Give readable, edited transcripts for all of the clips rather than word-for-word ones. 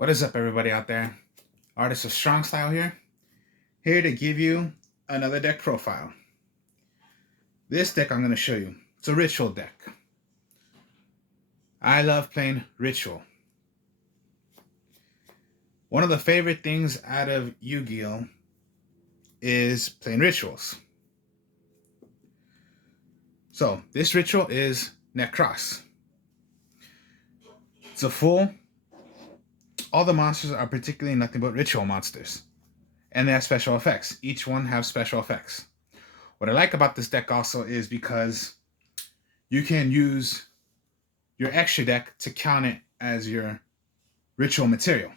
What is up, everybody out there? Artist of Strong Style here to give you another deck profile. This deck I'm going to show you, it's a ritual deck. I love playing ritual. One of the favorite things out of Yu-Gi-Oh is playing rituals. So this ritual is nekroz. It's a full. All the monsters are particularly nothing but ritual monsters. And they have special effects. Each one has special effects. What I like about this deck also is because you can use your extra deck to count it as your ritual material.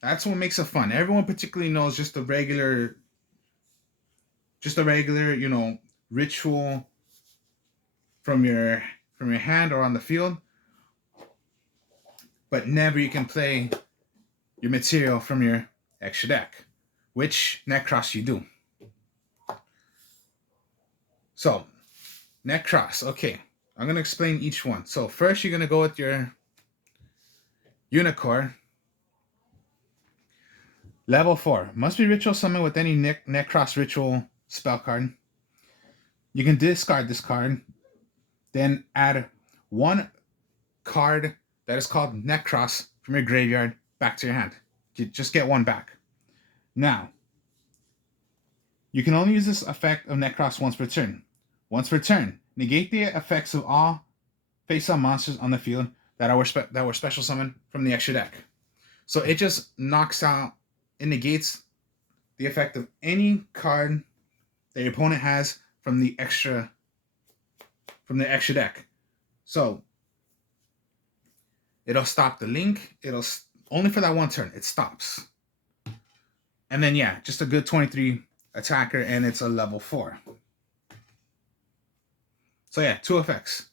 That's what makes it fun. Everyone particularly knows just a regular, ritual from your hand or on the field. But never you can play your material from your extra deck, which nekroz you do. So, nekroz, okay. I'm going to explain each one. So first you're going to go with your yugioh. Level 4. Must be ritual summon with any nekroz ritual spell card. You can discard this card. Then add one card that is called nekroz from your graveyard back to your hand. You just get one back. Now, you can only use this effect of nekroz once per turn. Once per turn, negate the effects of all face-up monsters on the field that were special summoned from the extra deck. So it just knocks out, it negates the effect of any card that your opponent has from the extra deck. So it'll stop the link. It'll only for that one turn. It stops. And then yeah, just a good 23 attacker, and it's a level 4. So yeah, 2 effects.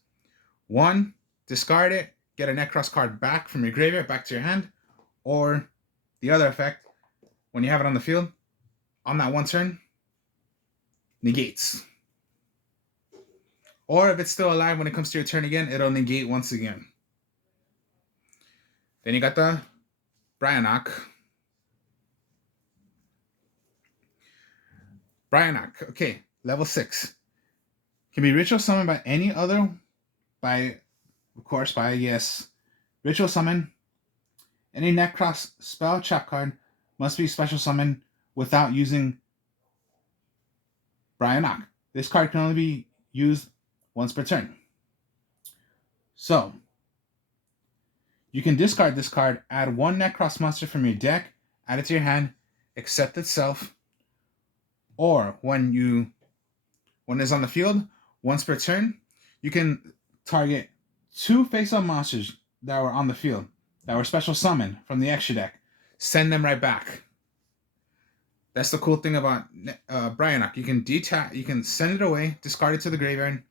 1, discard it, get a nekroz card back from your graveyard back to your hand, or the other effect, when you have it on the field, on that one turn, negates. Or if it's still alive when it comes to your turn again, it'll negate once again. Then you got the Bryanok. Bryanok, okay, level 6. Can be ritual summoned by any other, ritual summon. Any nekroz spell trap card must be special summoned without using Bryanok. This card can only be used once per turn. So, you can discard this card, add one nekroz monster from your deck, add it to your hand, accept itself, or when it's on the field, once per turn, you can target 2 face-up monsters that were on the field, that were special summoned from the extra deck. Send them right back. That's the cool thing about Bryanok. You can send it away, discard it to the graveyard,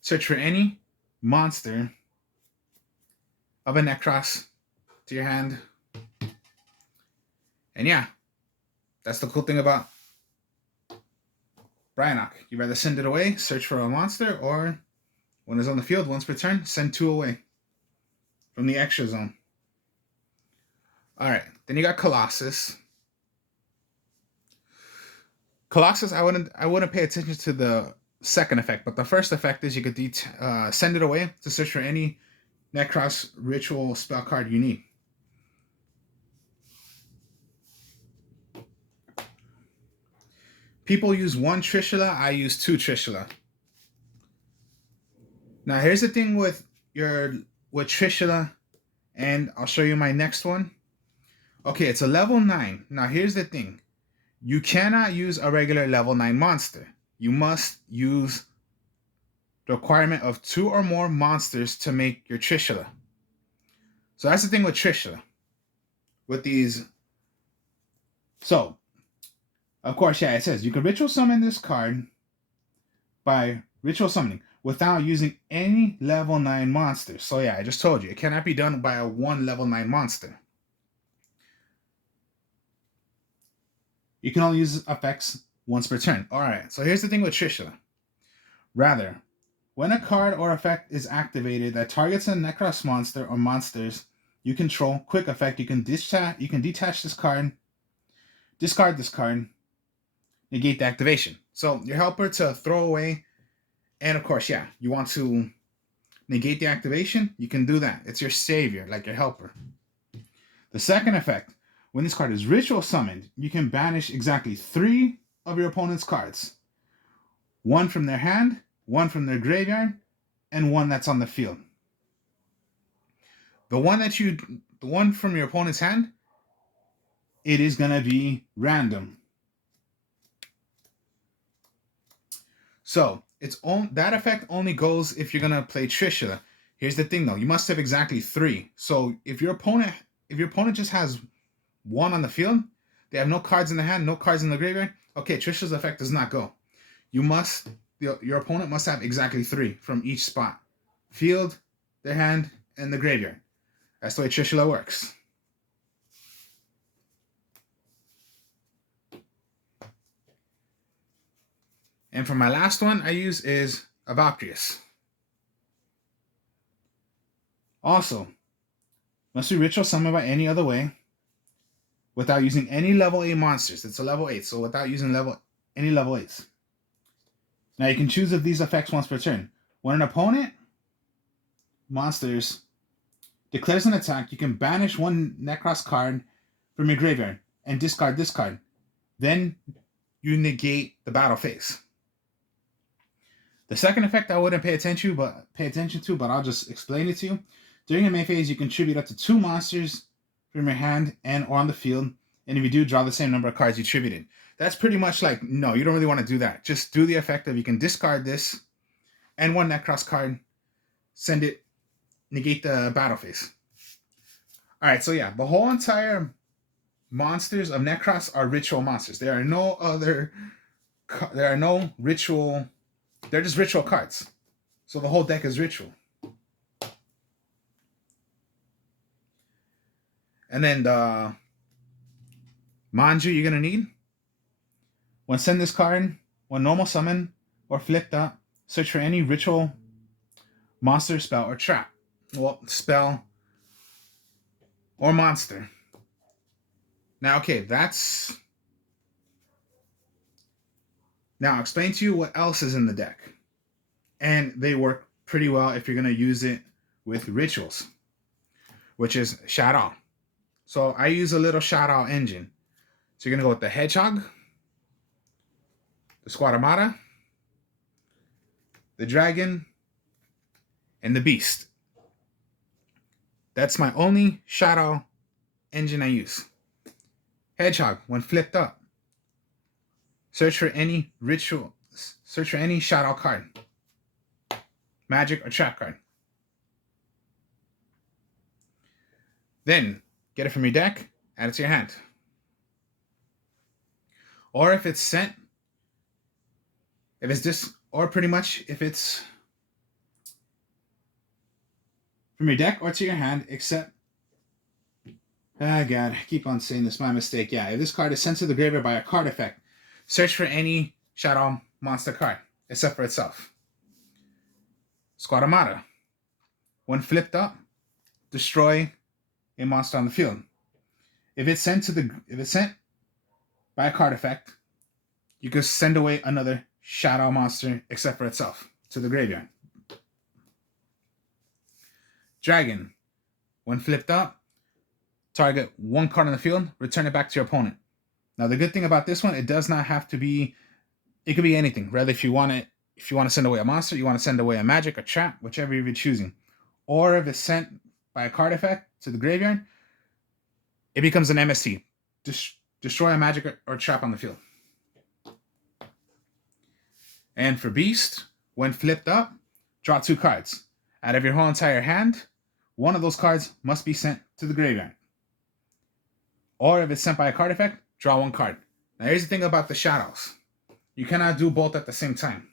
search for any monster of a nekroz to your hand. And yeah, that's the cool thing about Bryanok. You rather send it away, search for a monster, or when it's on the field, once per turn, send 2 away from the extra zone. Alright, then you got Colossus. Colossus, I wouldn't pay attention to the second effect, but the first effect is you could send it away to search for any nekroz ritual spell card you need. People use 1 Trishula, I use 2 Trishula. Now here's the thing with Trishula, and I'll show you my next one. Okay, it's a level 9. Now here's the thing. You cannot use a regular level 9 monster. You must use the requirement of 2 or more monsters to make your Trishula. So that's the thing with Trishula. With these. So, of course, yeah, it says you can ritual summon this card by ritual summoning without using any level 9 monsters. So yeah, I just told you, it cannot be done by a 1 level 9 monster. You can only use effects once per turn. Alright, so here's the thing with Trishula. Rather, when a card or effect is activated that targets a nekroz monster or monsters you control. Quick effect, you can detach this card, discard this card, negate the activation. So your helper to throw away, and of course, yeah, you want to negate the activation, you can do that. It's your savior, like your helper. The second effect, when this card is ritual summoned, you can banish exactly 3 of your opponent's cards. 1 from their hand, 1 from their graveyard, and 1 that's on the field. The one from your opponent's hand, it is gonna be random. So that effect only goes if you're gonna play Trishula. Here's the thing though, you must have exactly 3. So if your opponent just has 1 on the field, they have no cards in the hand, no cards in the graveyard, okay, Trishula's effect does not go. Your opponent must have exactly 3 from each spot. Field, their hand, and the graveyard. That's the way Trishula works. And for my last one I use is Valkyries. Also, must be ritual summoned by any other way without using any level 8 monsters. It's a level 8, so without using any level 8s. Now you can choose of these effects once per turn. When an opponent monsters declares an attack, you can banish 1 Nekroz card from your graveyard and discard this card. Then you negate the battle phase. The second effect I wouldn't pay attention to, but I'll just explain it to you. During a main phase, you contribute up to 2 monsters from your hand and or on the field, and if you do, draw the same number of cards you attributed. That's pretty much like, no, you don't really want to do that. Just do the effect of you can discard this and 1 Nekroz card, send it, negate the battle phase. Alright, so yeah, the whole entire monsters of Nekroz are ritual monsters. There are no ritual, they're just ritual cards. So the whole deck is ritual. And then the Manju you're going to need. When send this card, when normal summon or flipped up, search for any ritual, monster, spell, or trap. Well, spell or monster. Now, okay, Now, I'll explain to you what else is in the deck. And they work pretty well if you're going to use it with rituals, which is Shadow. So I use a little Shadow engine. So you're going to go with the Hedgehog, the Squadamata, the Dragon, and the Beast. That's my only Shadow engine I use. Hedgehog, when flipped up, search for any Shadow card, magic or trap card. Then get it from your deck, add it to your hand. Or if it's sent, if it's from your deck or to your hand, except, God, I keep on saying this, my mistake. Yeah, if this card is sent to the graveyard by a card effect, search for any Shadow monster card, except for itself. Squadamata. When flipped up, destroy a monster on the field. If it's sent by a card effect, you can send away another Shadow monster, except for itself, to the graveyard. Dragon. When flipped up, target 1 card on the field, return it back to your opponent. Now the good thing about this one, it does not have to be, it could be anything. Rather, if you want to send away a monster, you want to send away a magic, a trap, whichever you're choosing. Or if it's sent by a card effect to the graveyard, it becomes an MST. Destroy a magic or trap on the field. And for Beast, when flipped up, draw 2 cards. Out of your whole entire hand, 1 of those cards must be sent to the graveyard. Or if it's sent by a card effect, draw 1 card. Now here's the thing about the shadows. You cannot do both at the same time.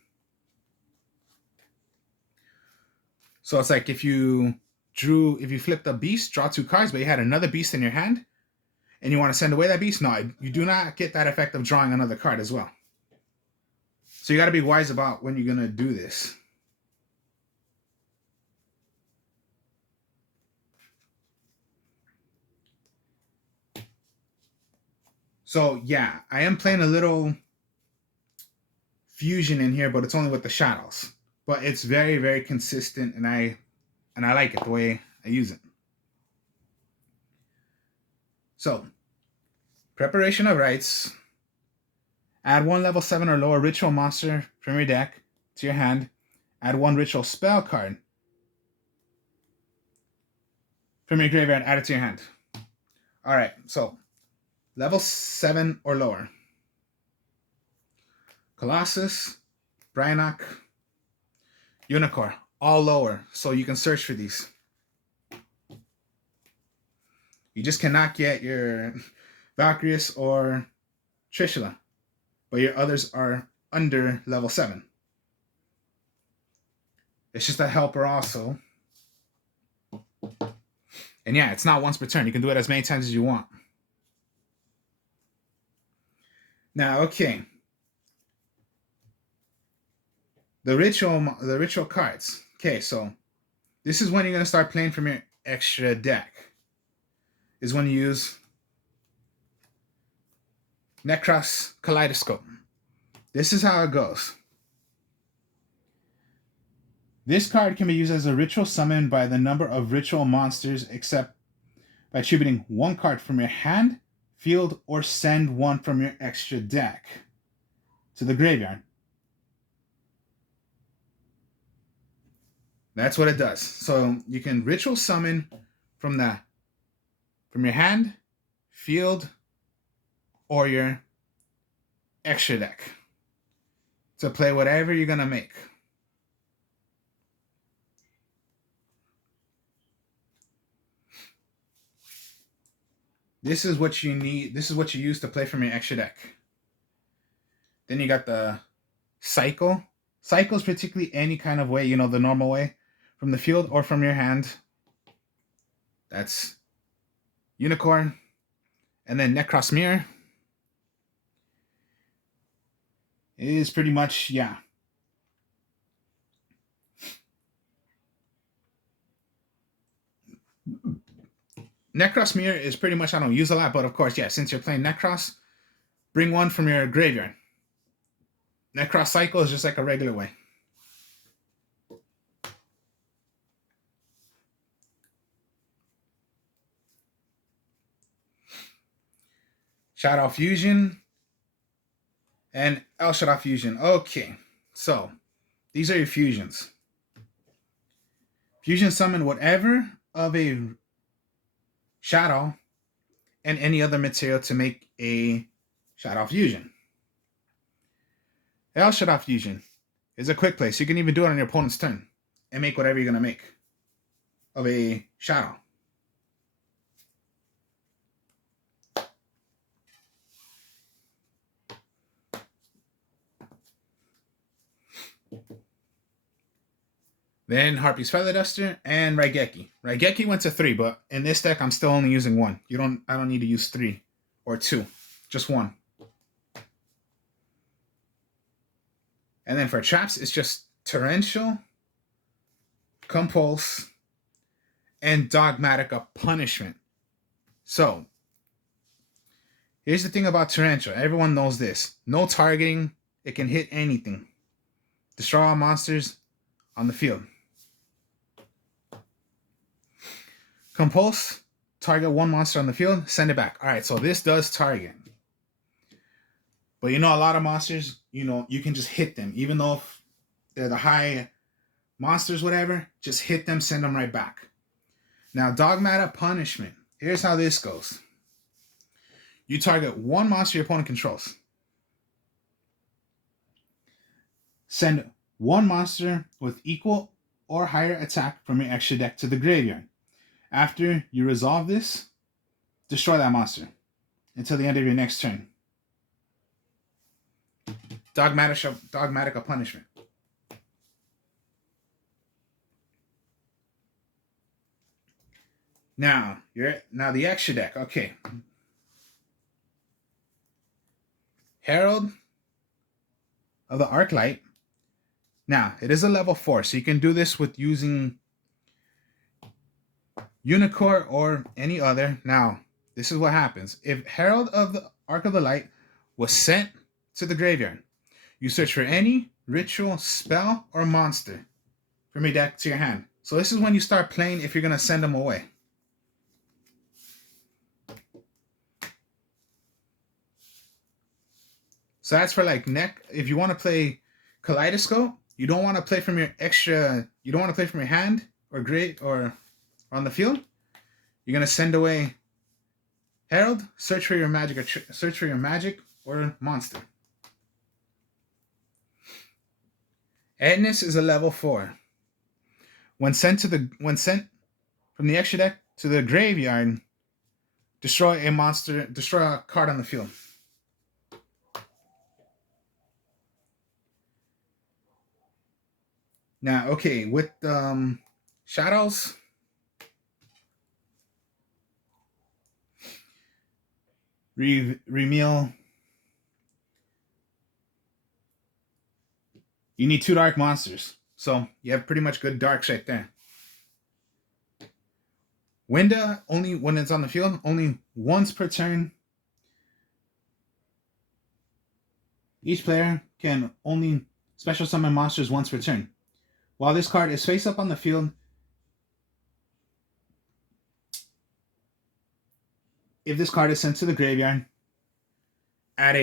So it's like if you flipped a beast, draw 2 cards, but you had another beast in your hand, and you want to send away that beast, no, you do not get that effect of drawing another card as well. So you got to be wise about when you're going to do this. So yeah, I am playing a little fusion in here, but it's only with the shadows. But it's very, very consistent, and I like it the way I use it. So, preparation of rites. Add one level 7 or lower ritual monster from your deck to your hand. Add one ritual spell card from your graveyard, add it to your hand. Alright, so level 7 or lower. Colossus, Bryanok, Unicorn, all lower, so you can search for these. You just cannot get your Valkyrius or Trishula, but your others are under level 7. It's just a helper also. And yeah, it's not once per turn. You can do it as many times as you want. Now, okay. The ritual cards. Okay, so this is when you're going to start playing from your extra deck. Is when you use Nekroz Kaleidoscope. This is how it goes. This card can be used as a ritual summon by the number of ritual monsters, except by attributing one card from your hand, field, or send one from your extra deck to the graveyard. That's what it does. So you can ritual summon from your hand, field, or your extra deck to play whatever you're gonna make. This is what you need. This is what you use to play from your extra deck. Then you got the cycle. Cycle is particularly any kind of way, the normal way, from the field or from your hand. That's Unicorn. And then Nekroz Mirror is pretty much, yeah. Nekroz Mirror is pretty much, I don't use a lot, but of course, yeah, since you're playing Nekroz, bring one from your graveyard. Nekroz Cycle is just like a regular way. Shadow Fusion and El Shadow Fusion. Okay, so these are your fusions. Fusion summon whatever of a shadow and any other material to make a Shadow Fusion. El Shadow Fusion is a quick play, so you can even do it on your opponent's turn and make whatever you're going to make of a shadow. Then Harpy's Feather Duster and Raigeki. Raigeki went to 3, but in this deck I'm still only using 1. I don't need to use 3 or 2, just 1. And then for traps, it's just Torrential, Compulse, and Dogmatic of Punishment. So, here's the thing about Torrential. Everyone knows this. No targeting. It can hit anything. Destroy all monsters on the field. Compulse. Target one monster on the field. Send it back. Alright, so this does target. But a lot of monsters, you can just hit them. Even though they're the high monsters, whatever, just hit them, send them right back. Now, Dogmatic Punishment. Here's how this goes. You target one monster your opponent controls. Send one monster with equal or higher attack from your extra deck to the graveyard. After you resolve this, destroy that monster until the end of your next turn. Dogmatic of Punishment. Now the extra deck. Okay. Herald of the Arclight. Now, it is a level 4, so you can do this with using Unicorn or any other. Now, this is what happens. If Herald of the Ark of the Light was sent to the graveyard, you search for any ritual, spell, or monster from your deck to your hand. So this is when you start playing if you're going to send them away. So that's for like if you want to play Kaleidoscope, you don't want to play from your you don't want to play from your hand or or on the field. You're going to send away Herald, search for your magic or monster. Agnes is a level 4. When sent from the extra deck to the graveyard, destroy a card on the field. Now, okay, with shadows, Remeal. You need 2 dark monsters. So you have pretty much good darks right there. Winda, only when it's on the field, only once per turn. Each player can only special summon monsters once per turn. While this card is face up on the field, if this card is sent to the graveyard, at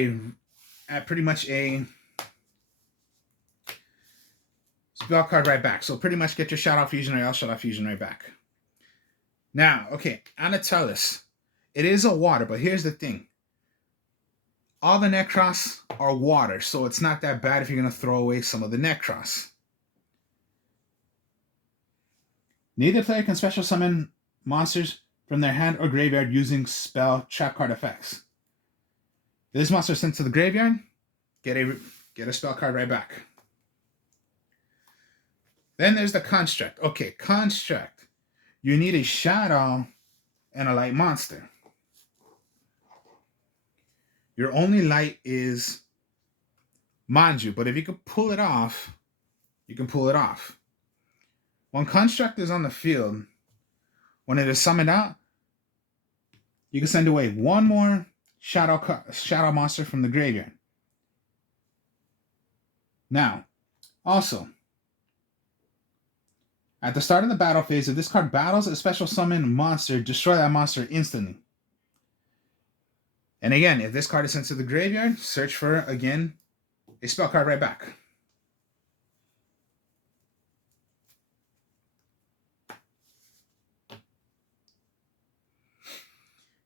pretty much a spell card right back. So pretty much get your Shadow Fusion or Shadow Fusion right back. Now, okay, Untitled. It is a water, but here's the thing. All the nekroz are water, so it's not that bad if you're going to throw away some of the nekroz. Neither player can special summon monsters from their hand or graveyard using spell trap card effects. If this monster is sent to the graveyard, get a spell card right back. Then there's the construct. Okay, construct. You need a shadow and a light monster. Your only light is Manju, but if you could pull it off, you can pull it off. When construct is on the field, when it is summoned out, you can send away one more shadow monster from the graveyard. Now, also, at the start of the battle phase, if this card battles a special summon monster, destroy that monster instantly. And again, if this card is sent to the graveyard, search for, again, a spell card right back.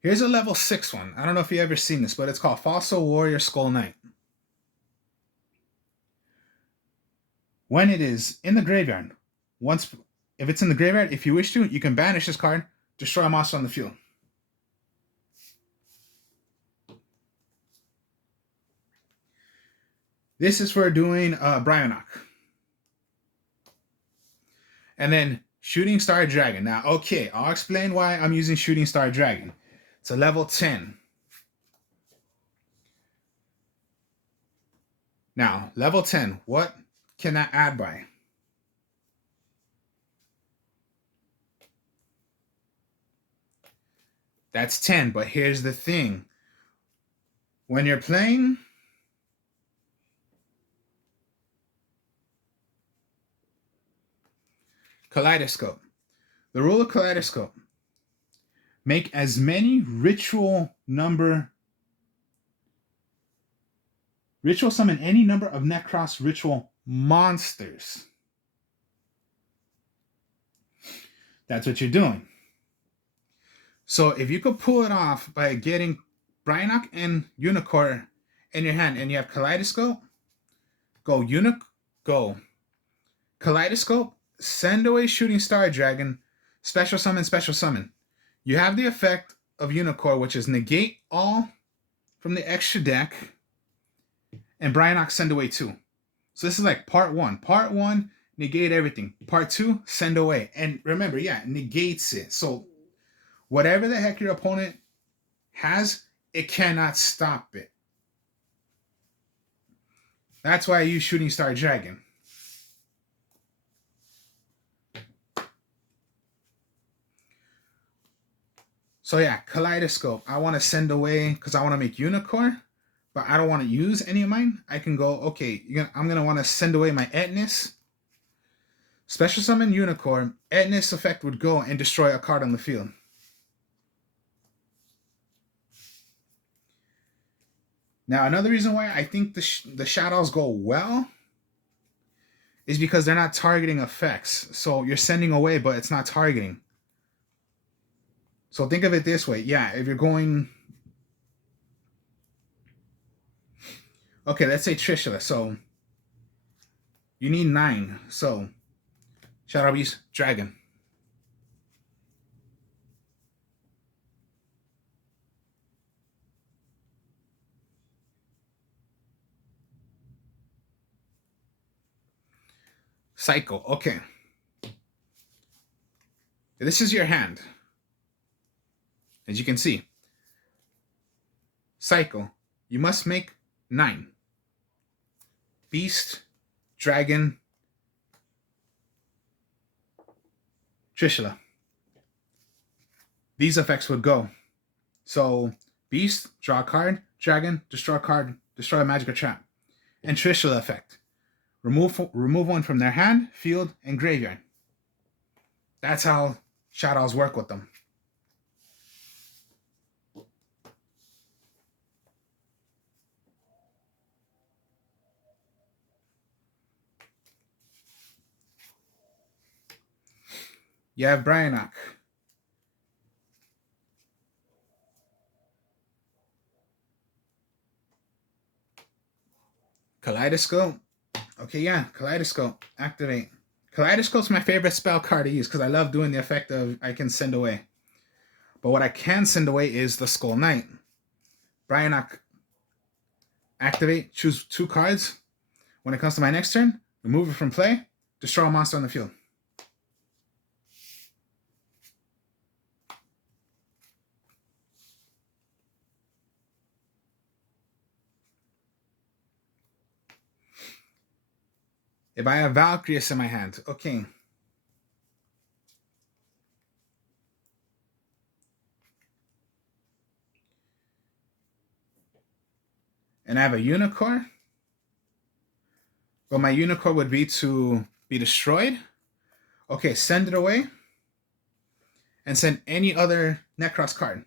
Here's a level 6 one. I don't know if you've ever seen this, but it's called Fossil Warrior Skull Knight. When it is in the graveyard, if it's in the graveyard, if you wish to, you can banish this card, destroy a monster on the field. This is for doing Bryonock. And then Shooting Star Dragon. Now, okay, I'll explain why I'm using Shooting Star Dragon. It's a level 10. Now, level 10, what can that add by? That's 10, but here's the thing. When you're playing Kaleidoscope, the rule of Kaleidoscope, make as many ritual summon any number of nekroz ritual monsters. That's what you're doing. So if you could pull it off by getting Bryonock and Unicorn in your hand, and you have Kaleidoscope, go Kaleidoscope, send away Shooting Star Dragon, special summon. You have the effect of Unicorn, which is negate all from the extra deck, and Bryonock send away 2. So this is like part 1. Part 1, negate everything. Part 2, send away. And remember, negates it. So whatever the heck your opponent has, it cannot stop it. That's why I use Shooting Star Dragon. So yeah, Kaleidoscope. I want to send away because I want to make Unicorn, but I don't want to use any of mine. I can go, okay, I'm going to want to send away my Etnis. Special summon Unicorn. Etnis effect would go and destroy a card on the field. Now, another reason why I think the shadows go well is because they're not targeting effects. So you're sending away, but it's not targeting. So think of it this way. Yeah, if you're going... Okay, let's say Trishula. So you need 9. So Shadow Beast, Dragon. Cycle. Okay. This is your hand. As you can see. Cycle. You must make 9. Beast, Dragon, Trishula. These effects would go. So, Beast, draw a card. Dragon, destroy a card, destroy a magic or trap. And Trishula effect. Remove one from their hand, field, and graveyard. That's how shadows work with them. You have Bryanok. Kaleidoscope. Okay, yeah, Kaleidoscope. Activate. Kaleidoscope's my favorite spell card to use because I love doing the effect of I can send away. But what I can send away is the Skull Knight. Bryanok. Activate. Choose 2 cards. When it comes to my next turn, remove it from play. Destroy a monster on the field. If I have Valkyries in my hand, okay. And I have a Unicorn. Well, my Unicorn would be to be destroyed. Okay, send it away. And send any other Nekroz card.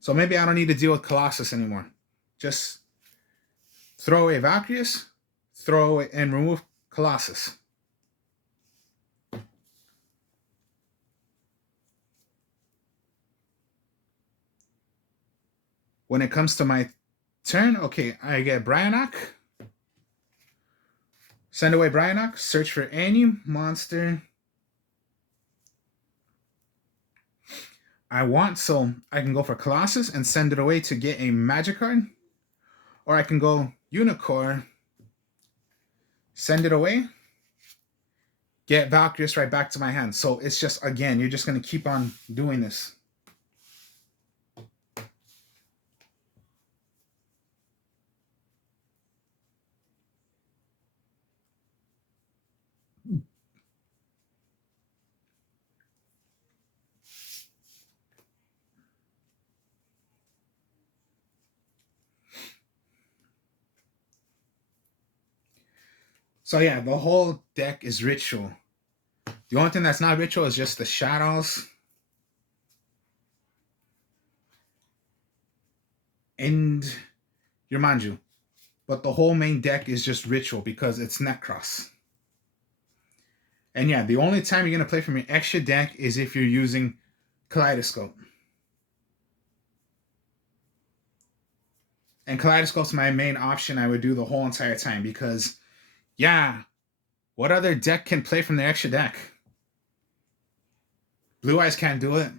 So maybe I don't need to deal with Colossus anymore. Just throw away Valkyries, throw away and remove Colossus. When it comes to my turn, okay, I get Bryanok. Send away Bryanok, search for any monster I want, so I can go for Colossus and send it away to get a magic card. Or I can go Unicorn, send it away, get Valkyries right back to my hand. So it's just, again, you're just going to keep on doing this. So yeah, the whole deck is ritual. The only thing that's not ritual is just the shadows. And your Manju. But the whole main deck is just ritual because it's Nekroz. And yeah, the only time you're going to play from your extra deck is if you're using Kaleidoscope. And Kaleidoscope's my main option I would do the whole entire time because, yeah, what other deck can play from their extra deck? Blue Eyes can't do it.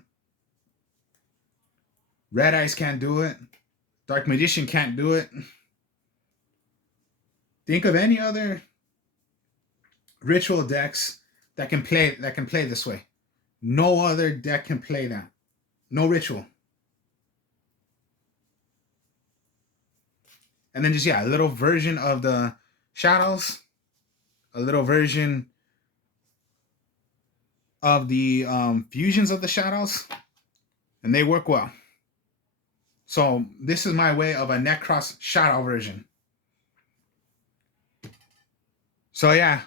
Red Eyes can't do it. Dark Magician can't do it. Think of any other ritual decks that can play this way. No other deck can play that. No ritual. And then just, yeah, a little version of the shadows. A little version of the fusions of the shadows. and they work well. So this is my way of a nekroz shout-out version. So yeah,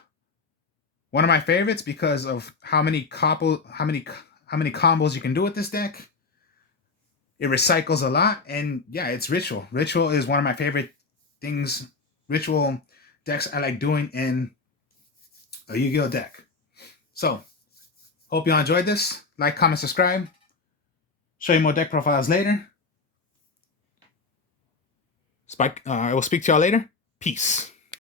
one of my favorites because of how many combos you can do with this deck. It recycles a lot, and yeah, it's ritual. Ritual is one of my favorite things. Ritual decks I like doing in a Yu-Gi-Oh deck. So, hope you all enjoyed this. Like, comment, subscribe. Show you more deck profiles later. I will speak to y'all later. Peace.